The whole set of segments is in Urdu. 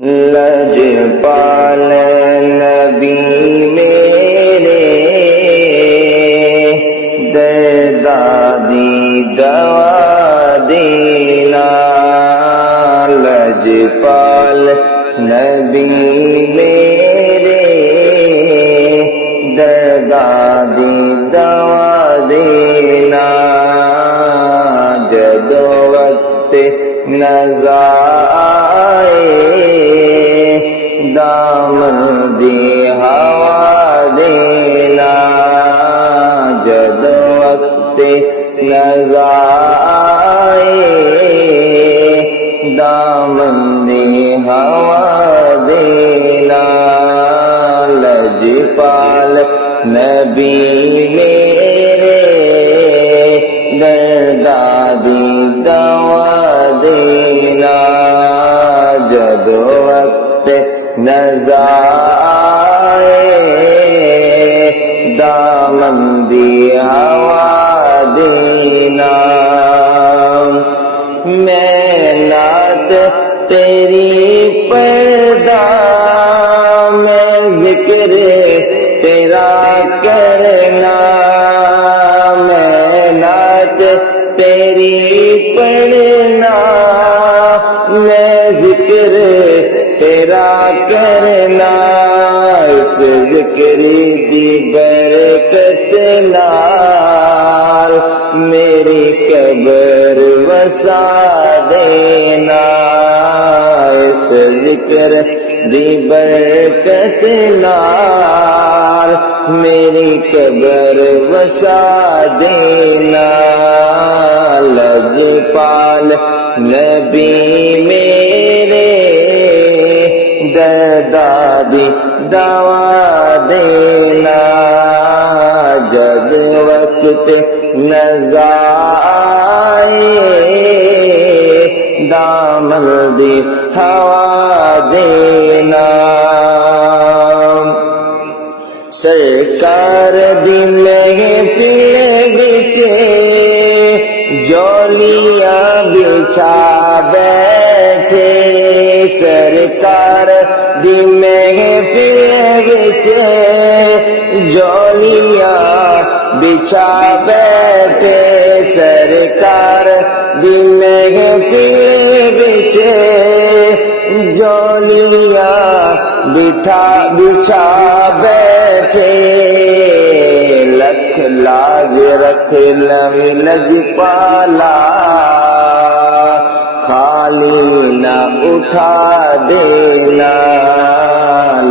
لجپال نبی میرے دردادی دوا دینا، لجپال نبی میرے دردادی دوا دینا، جب وقت نزا دامن دی ہوا دینا، جب وقت نزا دامن دی ہوا دینا، لجپال نبی میرے دردادی دوا دینا، جب وقت نزا دامن دی ہوا دینا، میں نعت تیری پڑھدا، میں ذکر تیرا کرنا، میں نعت تیری پڑھنا، میں ذکر تیرا کرنا، اس ذکر دی برکت نال میری قبر وسا دینا، اس ذکر دی برکت نال میری قبر وسا دینا، لجپال نبی میرے دردادی دوا دینا، جب وقت نزا دامن دی ہوا دینا، سرکار دی محفل وچ جولیاں بچھا بیٹھے، سرکار دی محفل وچ جولیاں بچھا بیٹھے، سرکار دی محفل وچ جولیاں بچھا بیٹھے، لکھ لاج رکھ لوی لجپالا، خالی نہ اٹھا دینا،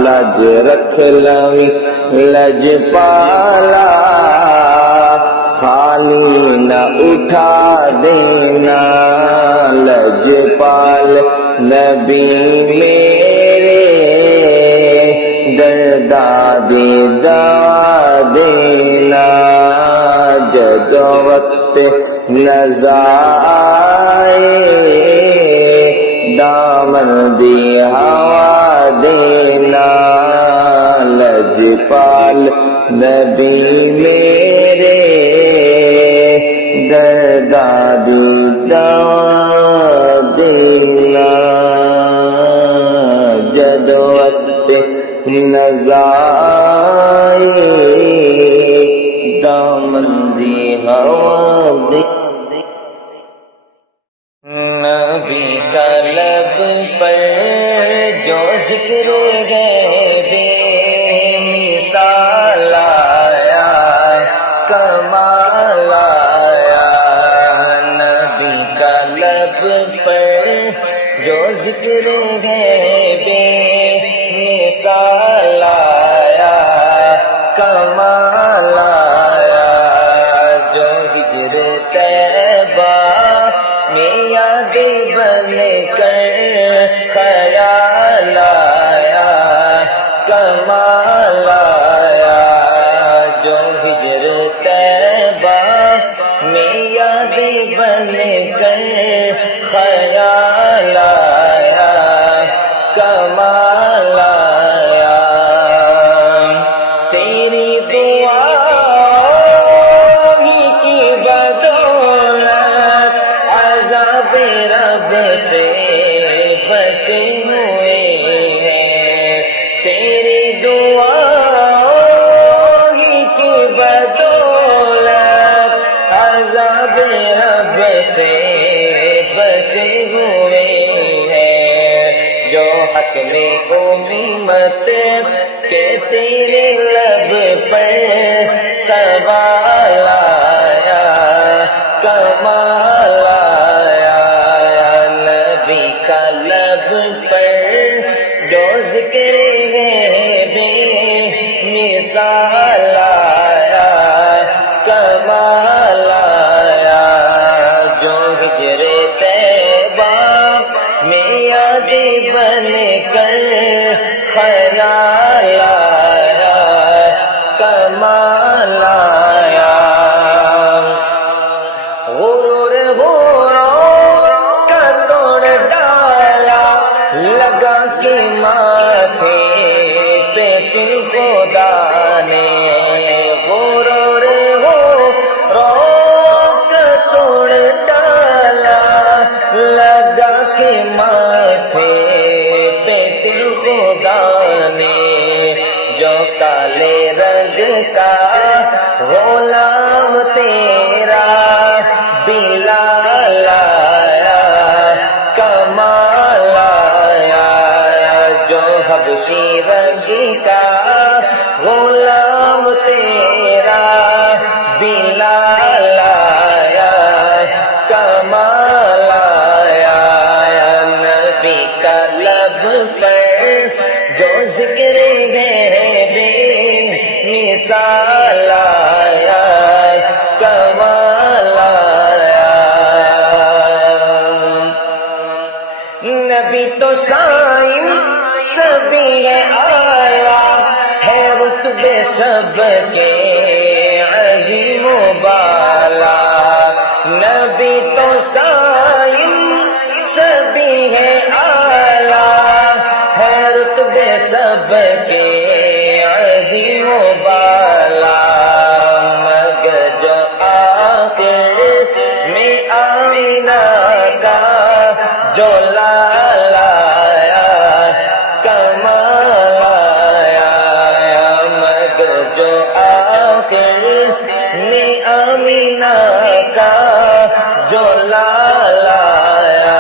لج رکھ لوی لجپالا، خالی نہ اٹھا دینا، لجپال نبی میرے دردادی دوا دینا، جب وقت نزا دامن دی ہوا دینا، لجپال نبی میرے دردادی دوا دینا، جب وقت نزا دامن دی ہوا دینا، نبی کا لب پر جو ذکر ہے بے مثال آیا، کمال آیا، نبی کا لب پر جو ذکر ہے بے مثال آیا، کمال آیا، جو ہجر طیبہ میں یاد بن کر خیال آیا، کمال آیا، جو ہجر طیبہ میں یاد بن کر خیال آیا، کمال آیا، تیری دعا ہی کی بدولت عذاب رب سے بچے ہوئے حق میں امیمت کہ تیرے لب پر سوال آیا کمال آیا نبی کا لب پر جو ذکر ہے بے مثال آیا کمال آیا جو ہجر طیبہ میں یاد بن کر خیال آیا کمال آیا غرور غرور کا توڑ ڈالا لگا کے ماتھے پہ دل خدا نے غرور غرور کا توڑ ڈالا لگا کے ماتھے پہ دل خدا نے جو کالے رنگ کا غلام تیرا بلال آیا کمال آیا جو حبشی رنگ کا غلام تیرا بلال آیا کمال آیا نبی کا لب پر جو ذکر ہے بے مثال آیا کمال آیا نبی تو شائن سبھی ہے آیا ہے رتبے سب کے عظیم و بالا نبی تو شائن سبھی ہے آیا ہے رتبے سب کے عظیم و بالا مگر جو آخر میں آمینہ کا جو لال آیا کمال آیا مگر جو آخر میں آمینہ کا جو لال آیا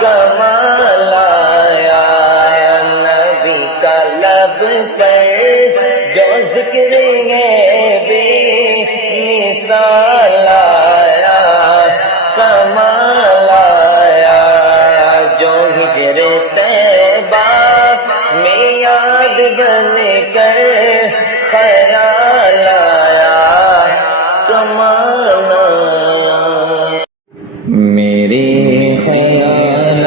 کمال آیا نبی کا لب پر جو ذکر ہے بے مثال آیا کمال آیا جو ہجر طیبہ میں یاد بن کر خیال آیا کمال آیا میرے خیال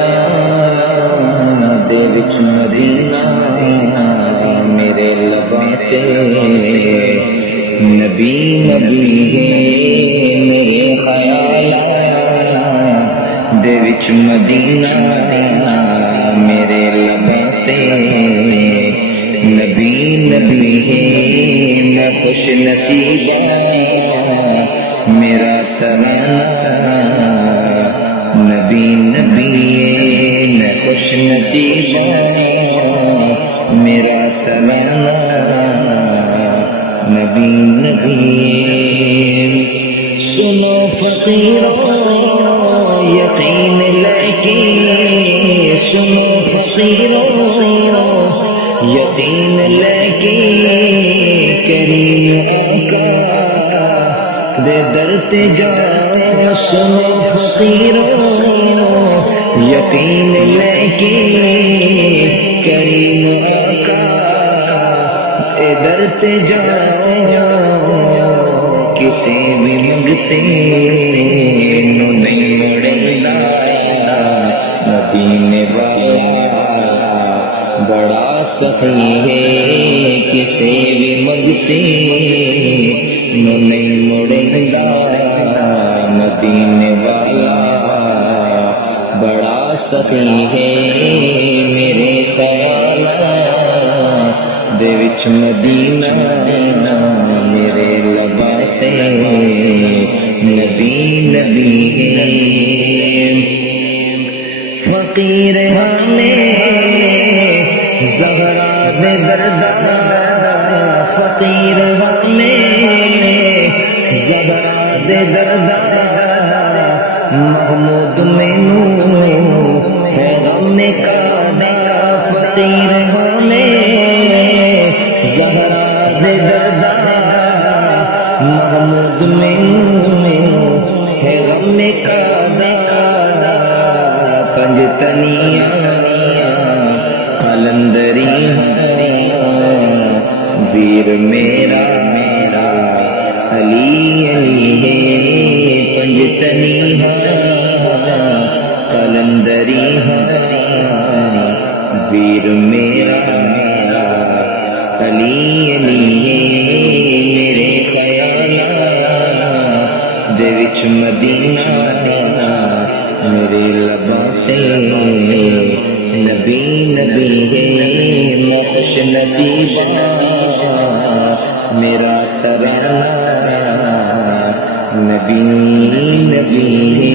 دے وچ مدینہ میرے لباں تے نبی نبی ہے میرے خیال دے وچ مدینہ میرے لباں تے نبی نبی ہے میں خوش نصیب میرا ترانہ نبی نبی ہے میں خوش نصیب میرا ترانہ نبی نبی سنو فقیروں یقین لے کے سنو فقیروں یقین لے کے کریم آقا دے در تے جاؤ سنو فقیروں یقین لے کے کریم آقا دے در تے جاؤ کسی بھی منگتے نو نہیں مڑے لایا مدینے والا بڑا سخی ہے کسی بھی منگتے نو نہیں مڑے لایا مدینے والا بڑا سخی ہے میرے خیال دے وچ مدینہ میرے لباں تے نبی نبی ہے فقیر والے زہرا سے دردہ فقیر والے زہرا سے دردہ محمود مینو ہے غم کا فقیر ہمیں زہرا سے دردہ محمود میں ہے غم کا دادا پنجتنیاں قلندری ویر میرا علی علی ہے پنجتنی قلندری ویر میرا علی علی ہے میرے خیال دے وچ مدینہ میرے لباں تے نبی نبی ہے خوش نصیبہ میرا ترانہ نبی نبی ہے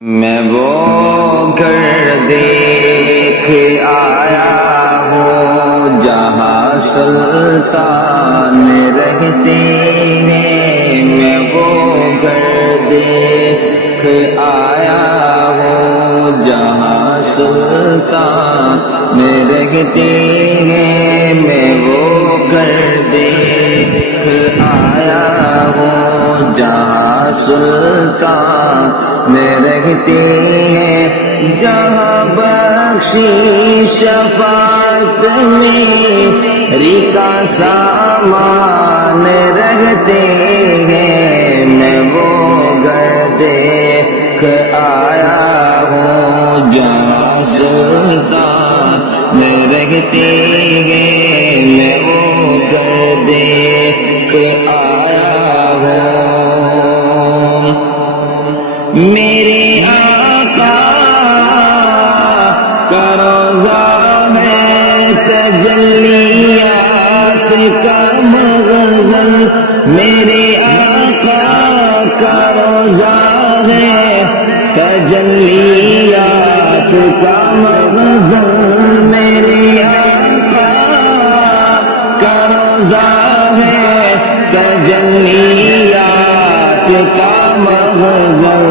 میں وہ گھر دیکھ آیا ہوں جہاں سلطان رہتے ہیں میں وہ گھر دیکھ آیا ہوں جہاں سلطان رہتے ہیں میں وہ گھر دیکھ آیا ہوں جہاں سلطان رہتے ہیں جہاں بخشی شفاعت میری کا سامان رہتے ہیں میں وہ گھر دیکھ آیا ہوں جہاں سلطان رہتے ہیں میں وہ گھر دیکھ آیا ہوں میرے آقا کا روضہ ہے تجلیات کا مغزل میرے آقا کا روضہ ہے تجلیات کا مغزل میرے آقا کا روضہ ہے تجلیات کا مغزل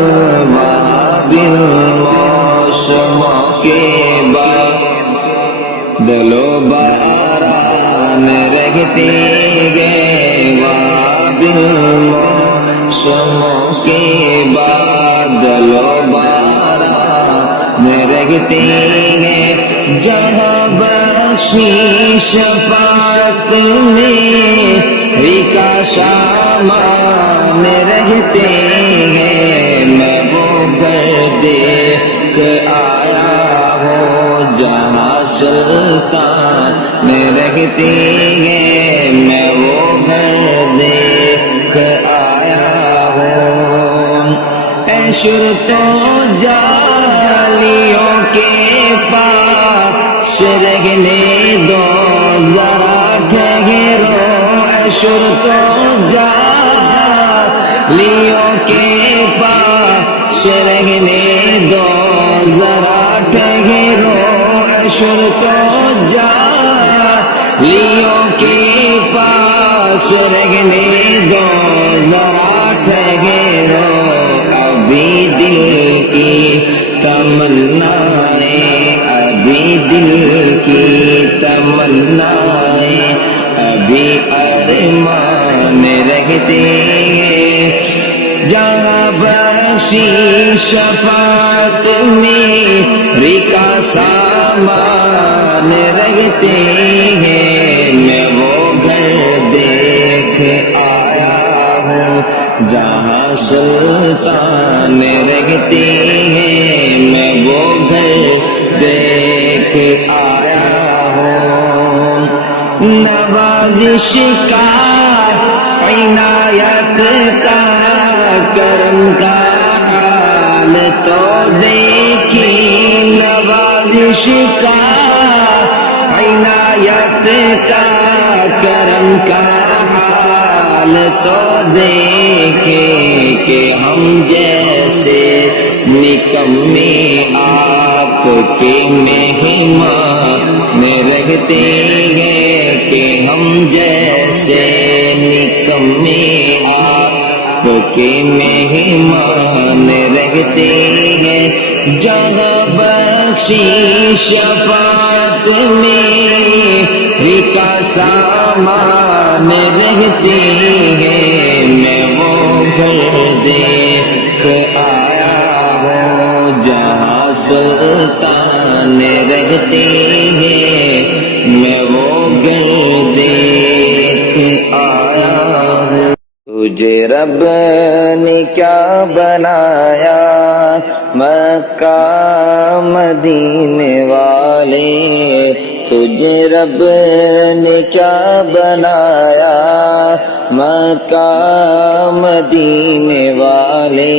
موسموں کے بادلو باران رہتے گئے وہاں بالموسموں کے بادلو باران رہتے گئے جہاں بخشی شفاعت میری کا سامان رہتے ہیں میں وہ گھر دیکھ آیا ہوں جہاں سلطان رہتے ہیں میں وہ گھر دیکھ آیا ہوں عشر تو جالیوں کے پاس رہنے دو ذرا ٹھہرو عشر تو جالیوں کے پاس رہنے دو ذرا ٹھہرو عشر تو جالیوں کے پاس رہنے دو ذرا ٹھہرو ابھی دل کی تمنائیں ابھی دل کی تمنائیں ابھی ارمان رہتے ہیں جہاں بخشی شفاعت میری کا سامان رہتے ہیں میں وہ گھر دیکھ آیا ہوں جہاں سلطان رہتے ہیں میں وہ گھر دیکھ آیا ہوں نوازش کا عنایت کا کرم کا حال تو دیکھی نوازش کا عنایت کا کرم کا حال تو دیکھے کہ ہم جیسے نکمے آپ کے مہمان رہتے ہیں کہ ہم جیسے نکمے آپ کے مہمان رہتے ہیں، جہاں بخشی شفاعت میں کا سامان رہتے ہیں، میں وہ گھر دیکھ آیا ہوں جہاں سلطان رہتے ہیں، میں وہ گھر دیکھ آیا ہوں۔ تجھے رب نے کیا بنایا مکہ مدینے والے، تجھے رب نے کیا بنایا مکہ مدینے والے،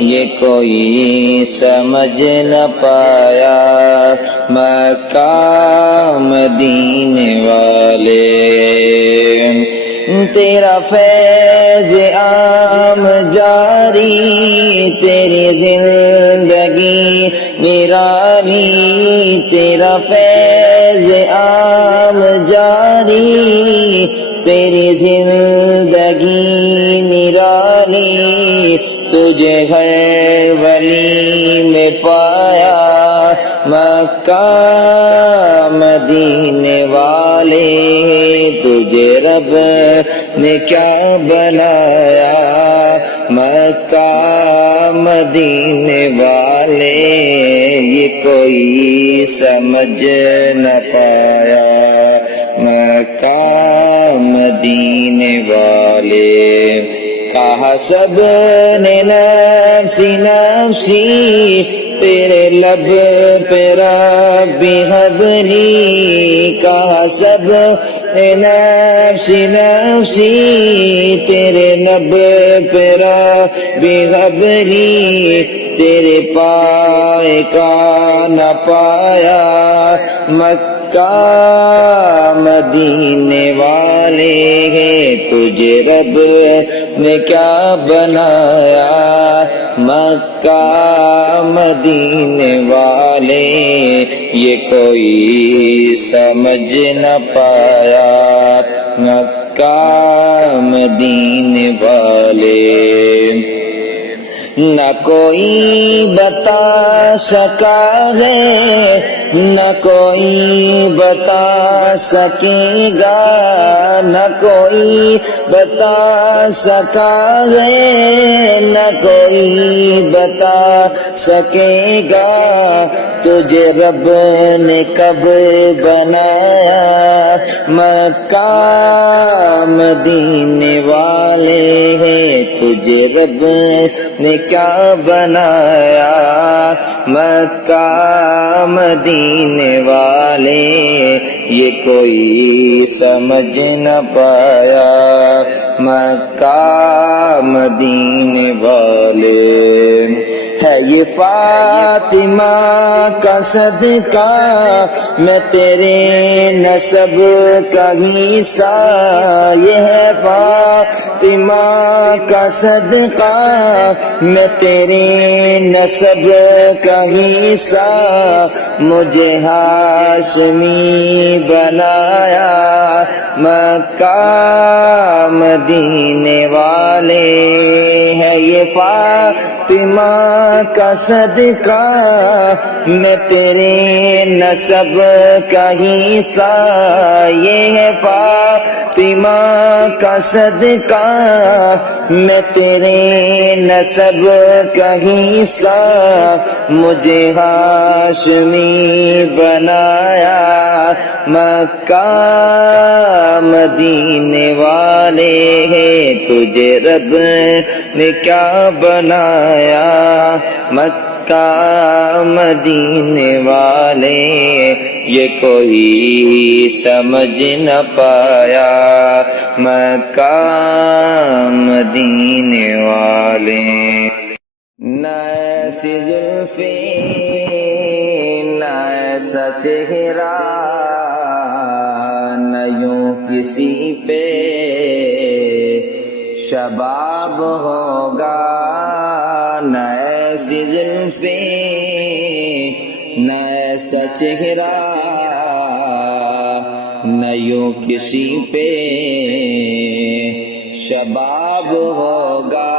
یہ کوئی سمجھ نہ پایا مکہ مدینے والے۔ تیرا فیض عام جاری، تیری زندگی نرالی، تیرا فیض عام جاری، تیری زندگی نرالی، تجھے ہر ولی میں پایا مکہ مدینے والے، تجھے رب نے کیا بنایا مکہ مدینے والے، یہ کوئی سمجھ نہ پایا مکہ مدینے والے۔ کہا سب نے نفسی نفسی، تیرے لب پہ ربی حبلی، کہا سب نے نفسی نفسی، تیرے لب پہ ربی حبلی، تیرے پائے کا نہ پایا مکہ مدینے والے، تجھے رب نے کیا بنایا مکہ مدینے والے، یہ کوئی سمجھ نہ پایا مکہ مدینے والے۔ نہ کوئی بتا سکا ہے، نہ کوئی بتا سکے گا، نہ کوئی بتا سکا ہے، نہ کوئی بتا سکے گا، تجھے رب نے کب بنایا مکہ مدینے والے، تجھے رب نے کیا بنایا مکہ مدینے والے، یہ کوئی سمجھ نہ پایا مکہ مدینے والے۔ ہے یہ فاطمہ کا صدقہ، میں تیرے نسب کا حصہ، یہ ہے فاطمہ کا صدقہ، میں تیرے نسب کا حصہ، مجھے ہاشمی بنایا مکہ مدینے والے، ہے یہ فاطمہ کا صدقہ، میں تیرے نسب کا حصہ، یہ ہے فاطمہ کا صدقہ، میں تیرے نسب کا حصہ، مجھے ہاشمی بنایا مکہ مدینے والے، تجھے رب نے کیا بنایا مکہ مدینے والے، یہ کوئی سمجھ نہ پایا مکہ مدینے والے۔ نہ ایسی زلفیں نہ ایسا چہرہ، نہ یوں کسی پہ شباب ہوگا، نہ ایسی زلفیں نہ ایسا چہرہ، نہ یوں کسی پہ شباب ہوگا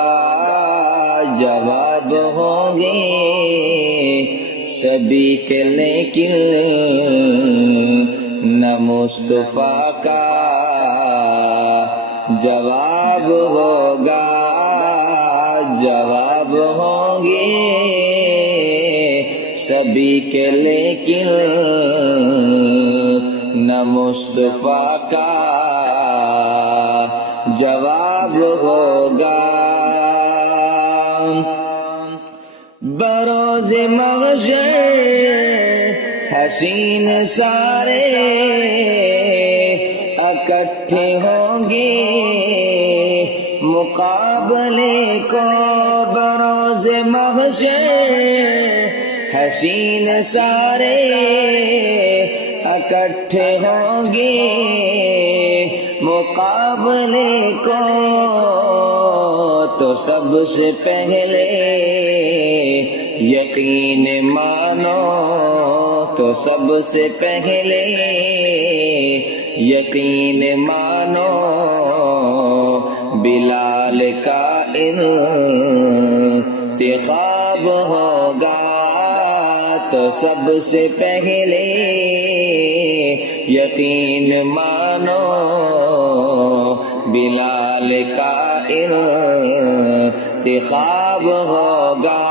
جواب ہوں گے سبھی کے، لیکن نہ مصطفیٰ کا جواب ہوگا، جواب ہوں گے سبھی کے، لیکن نہ مصطفیٰ کا جواب ہوگا۔ بروز محشر حسین سارے اکٹھے ہوں گے مقابلے کو، بروز محشر حسین سارے اکٹھے ہوں گے مقابلے کو، تو سب سے پہلے یقین مانو، تو سب سے پہلے یقین مانو، بلال کا انتخاب ہوگا، تو سب سے پہلے یقین مانو، بلال کا انتخاب ہوگا۔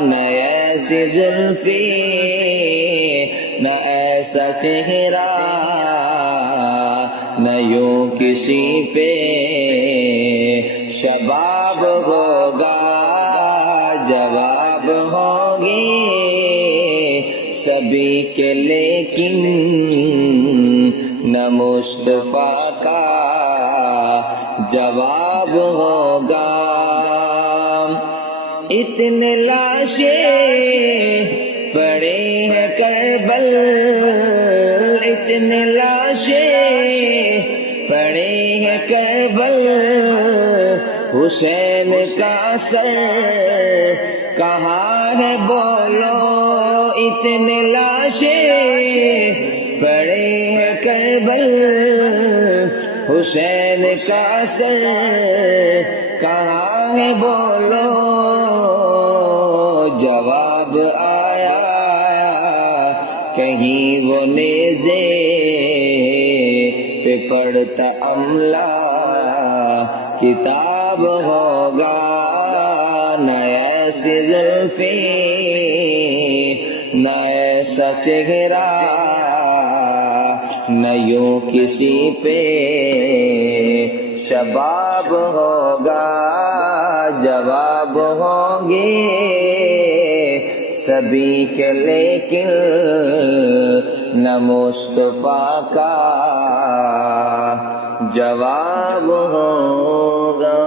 نہ ایسی زلفی نہ ایسا چہرہ، نہ یوں کسی پہ شباب ہوگا، جواب ہوں گے سبھی کے، لیکن نہ مصطفیٰ کا جواب ہوگا۔ اتنے لاشیں پڑے ہیں کربل، اتنے لاشیں پڑے ہیں کربل، حسین کا سر کہاں ہے بولو، اتنے لاشیں پڑے ہیں کربل، حسین کا سر کہاں ہے بولو، جواب آیا کہیں وہ نیزے پہ پڑھتا عملہ کتاب ہوگا۔ نہ ایسی زلفیں نہ ایسا چہرہ، نہ یوں کسی پہ شباب ہوگا، جواب ہوں گے سبھی کے، لیکن نہ مصطفیٰ کا جواب ہوگا۔